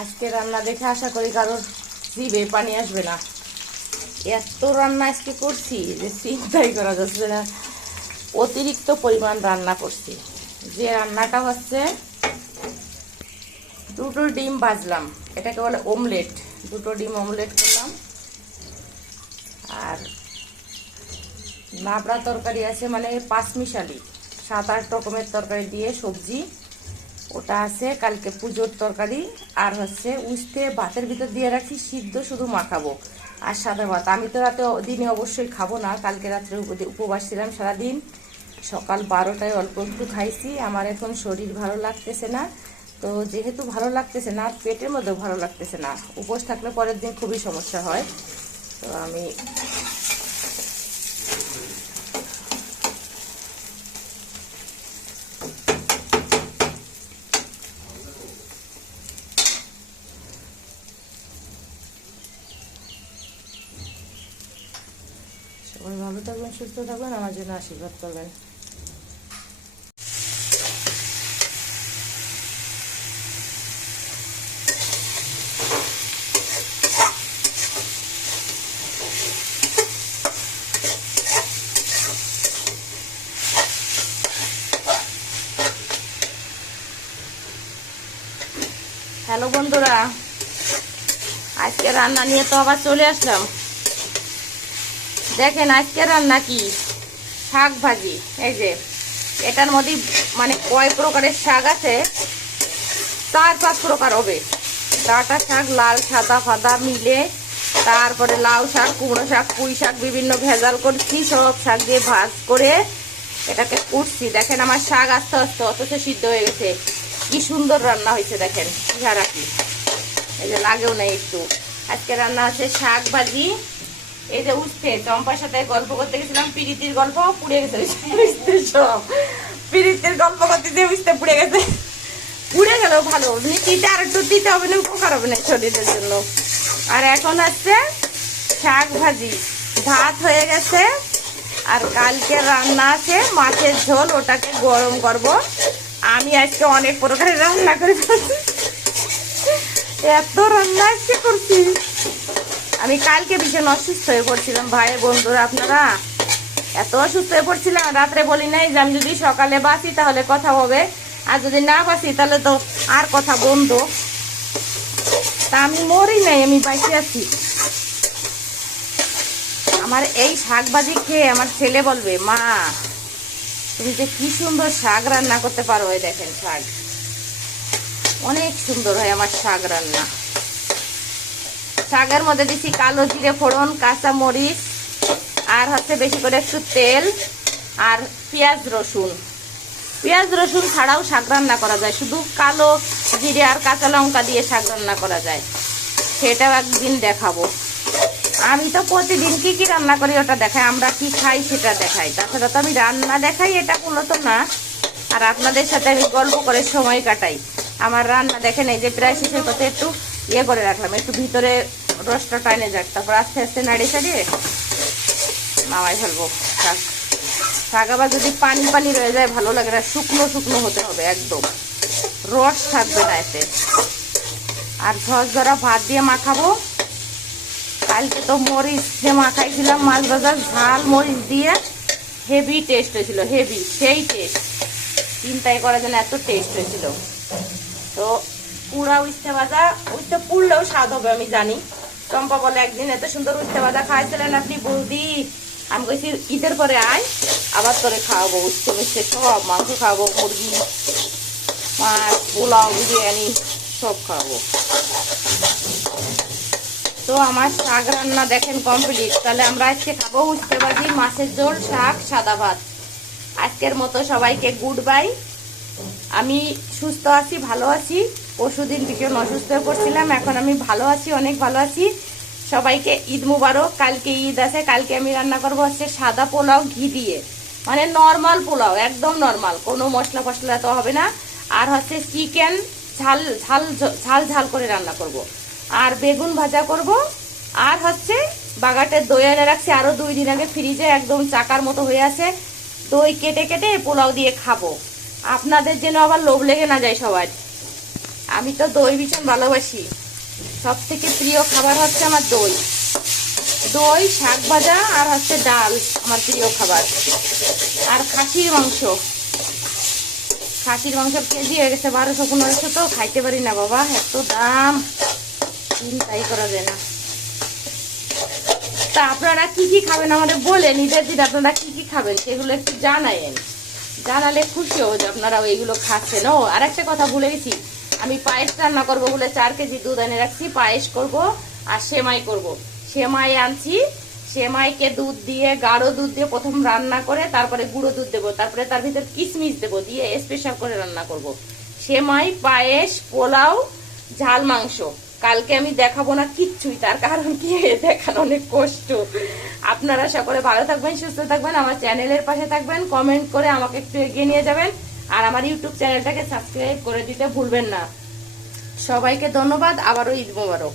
আজকে রান্না দেখে আশা করি কারোর জিভে পানি আসবে না। এত রান্না আজকে করছি যে চিন্তাই করা যাচ্ছে না, অতিরিক্ত পরিমাণ রান্না করছি। যে রান্নাটা হচ্ছে দুটো ডিম ভাজলাম, এটাকে বলে অমলেট। দুটো ডিম অমলেট করলাম। আর লাবড়া তরকারি আছে, মানে পাঁচমিশালি 7-8 রকমের তরকারি দিয়ে সবজি, ওটা আছে। কালকে পুজোর তরকারি। আর হচ্ছে উস্তে ভাতের ভিতর দিয়ে রাখি সিদ্ধ, শুধু মাখাবো। আর সাদা ভাত আমি তো রাতে দিনে অবশ্যই খাবো না, কালকে রাত্রে উপবাস ছিলাম সারাদিন। সকাল 12টায় অল্প একটু খাইছি। আমার এখন শরীর ভালো লাগতেছে না, তো যেহেতু ভালো লাগতেছে না, পেটের মধ্যেও ভালো লাগতেছে না, উপোস থাকলে পরের দিন খুবই সমস্যা হয়। তো আমি সবাই ভালো থাকবেন, সুস্থ থাকবেন, আমার জন্য আশীর্বাদ করবেন। হ্যালো বন্ধুরা, আজকে রান্না নিয়ে তো আবার চলে আসলাম। দেখেন আজকে রান্না কি, শাক ভাজি। এই যে এটার মধ্যে মানে কয় প্রকারের শাক আছে, 4-5 প্রকার হবে। ডাঁটা শাক, লাল সাদা ফাদা মিলে, তারপরে লাউ শাক, কুমড়ো শাক, পুঁই শাক, বিভিন্ন ভেজাল করছি। সব শাক দিয়ে ভাজ করে এটাকে কুটছি। দেখেন আমার শাক আস্তে আস্তে অথচ সিদ্ধ হয়ে গেছে। কি সুন্দর রান্না হয়েছে দেখেন, ঘাড়া কি, এই যে লাগেও না একটু। আজকে রান্না হচ্ছে শাক ভাজি। এই যে উঠতে চম্পার সাথে গল্প করতে গেছিলাম, পিরিতির গল্প পুড়ে গেছে। সব পিরিতির গল্প করতে দিয়ে উঠতে পুড়ে গেছে। পুড়ে গেল ভালো, নিতে আর একটু দিতে হবে না, উপকার হবে না শরীরের জন্য। আর এখন হচ্ছে শাক ভাজি, ভাত হয়ে গেছে। আর কালকে রান্না আছে মাছের ঝোল, ওটাকে গরম করব। আমি আজকে অনেক প্রকারের রান্না করে ফেলছি, এত রান্না আজকে করছি। আমি কালকে ভীষণ অসুস্থ হয়ে পড়ছিলাম ভাই বন্ধুরা, আপনারা এত অসুস্থ হয়ে পড়ছিলাম। রাত্রে বলি নাই যে আমি যদি সকালে বাঁচি তাহলে কথা হবে, আর যদি না বাঁচি তাহলে তো আর কথা বন্ধ। তা আমি মরি নাই, আমি বাঁচে আছি। আমার এই শাক ভাজি খেয়ে আমার ছেলে বলবে, মা তুমি যে কি সুন্দর শাক রান্না করতে পারো। এই দেখেন শাক অনেক সুন্দর হয় আমার শাক রান্না। শাকের মধ্যে দিচ্ছি কালো জিরে ফোড়ন, কাঁচা মরিচ, আর হচ্ছে বেশি করে একটু তেল, আর পেঁয়াজ রসুন। পেঁয়াজ রসুন ছাড়াও শাক রান্না করা যায়, শুধু কালো জিরে আর কাঁচা লঙ্কা দিয়ে শাক রান্না করা যায়। সেটাও একদিন দেখাবো। আমি তো প্রতিদিন কি কি রান্না করি ওটা দেখাই, আমরা কি খাই সেটা দেখাই। তাছাড়া তো আমি রান্না দেখাই এটা কোনো তো না। আর আপনাদের সাথে আমি গল্প করে সময় কাটাই। আমার রান্না দেখেন, এই যে প্রায় শেষের পথে একটু ইয়ে করে রাখলাম, একটু ভিতরে রসটা টাইনে যাক, তারপর আস্তে আস্তে নাড়িয়ে ছাড়িয়ে নামাই ফেলবো শাক। শাক আবার যদি পানি পানি রয়ে যায় ভালো লাগে না, শুকনো শুকনো হতে হবে, একদম রস থাকবে না এতে। আর ঝরঝরা ভাত দিয়ে মাখাবো। কালকে তো মরিচ দিয়ে মাখাইছিলাম, মাছ ভাজার ঝাল মরিচ দিয়ে, হেভি টেস্ট হয়েছিল, হেভি সেই টেস্ট, চিন্তাই করার জন্য এত টেস্ট হয়েছিল। তো পুরা উস্তে ভাজা, উস্তে পুড়লেও স্বাদ হবে আমি জানি। চম্পা বলে একদিন এত সুন্দর উস্তে ভাজা খাইছিলেন আপনি বৌদি, আমি কইছি ঈদের পরে আয় আবার তোরে খাওয়াবো, উস্তে মিস্তে সব, মাংস খাওয়াবো, মুরগি, মাছ, পোলাও, বিরিয়ানি সব খাওয়াবো। তো আমার শাক রান্না দেখেন কমপ্লিট। তাহলে আমরা আজকে খাবো উস্তে ভাজি, মাছের ঝোল, শাক, সাদা ভাত। আজকের মতো সবাইকে গুড বাই। আমি সুস্থ আছি, ভালো আছি। পরশুদিন ভীষণ অসুস্থ হয়ে পড়ছিলাম, এখন আমি ভালো আছি, অনেক ভালো আছি। সবাইকে ঈদ মুবারক। কালকে ঈদ আছে, কালকে আমি রান্না করবো হচ্ছে সাদা পোলাও ঘি দিয়ে, মানে নর্মাল পোলাও, একদম নর্মাল, কোনো মশলা ফসলা তো হবে না। আর হচ্ছে চিকেন ঝাল ঝাল ঝাল ঝাল করে রান্না করব। আর বেগুন ভাজা করব। আর হচ্ছে বাগাটের দই এনে রাখছি, আরও 2 দিন আগে ফ্রিজে, একদম চাকার মতো হয়ে আছে। দই কেটে কেটে পোলাও দিয়ে খাবো। আপনাদের যেন আবার লোভ লেগে না যায় সবার। আমি তো দই ভীষণ ভালোবাসি, সব থেকে প্রিয় খাবার হচ্ছে আমার দই। দই, শাক ভাজা আর হচ্ছে ডাল আমার প্রিয় খাবার। আর খাসির মাংস, খাসির মাংসের কেজি হয়ে গেছে 1200-1500, তো খাইতে পারি না বাবা, এত দাম, চিন্তাই করা যায় না। তা আপনারা কি কি খাবেন আমাদের বলেন, ঈদের দিন আপনারা কি কি খাবেন সেগুলো একটু জানায়েন, জানালে খুশি হবো যে আপনারা এইগুলো খাচ্ছেন। ও আর একটা কথা ভুলে গেছি, আমি পায়েস রান্না করবো বলে 4 কেজি দুধ এনে রাখছি, পায়েস করব আর সেমাই করব। সেমাই আনছি, সেমাইকে দুধ দিয়ে, গাঢ় দুধ দিয়ে প্রথম রান্না করে তারপরে গুঁড়ো দুধ দেবো, তারপরে তার ভিতর কিশমিশ দেবো, দিয়ে স্পেশাল করে রান্না করব। সেমাই, পায়েস, পোলাও, ঝাল মাংস। কালকে আমি দেখাবো না কিচ্ছুই, তার কারণ কি, দেখানো অনেক কষ্ট। আপনারা সকলে ভালো থাকবেন, সুস্থ থাকবেন, আমার চ্যানেলের পাশে থাকবেন, কমেন্ট করে আমাকে একটু এগিয়ে নিয়ে যাবেন, আর আমার ইউটিউব চ্যানেলটাকে সাবস্ক্রাইব করে দিতে ভুলবেন না। সবাইকে ধন্যবাদ, আবারও ঈদ মোবারক।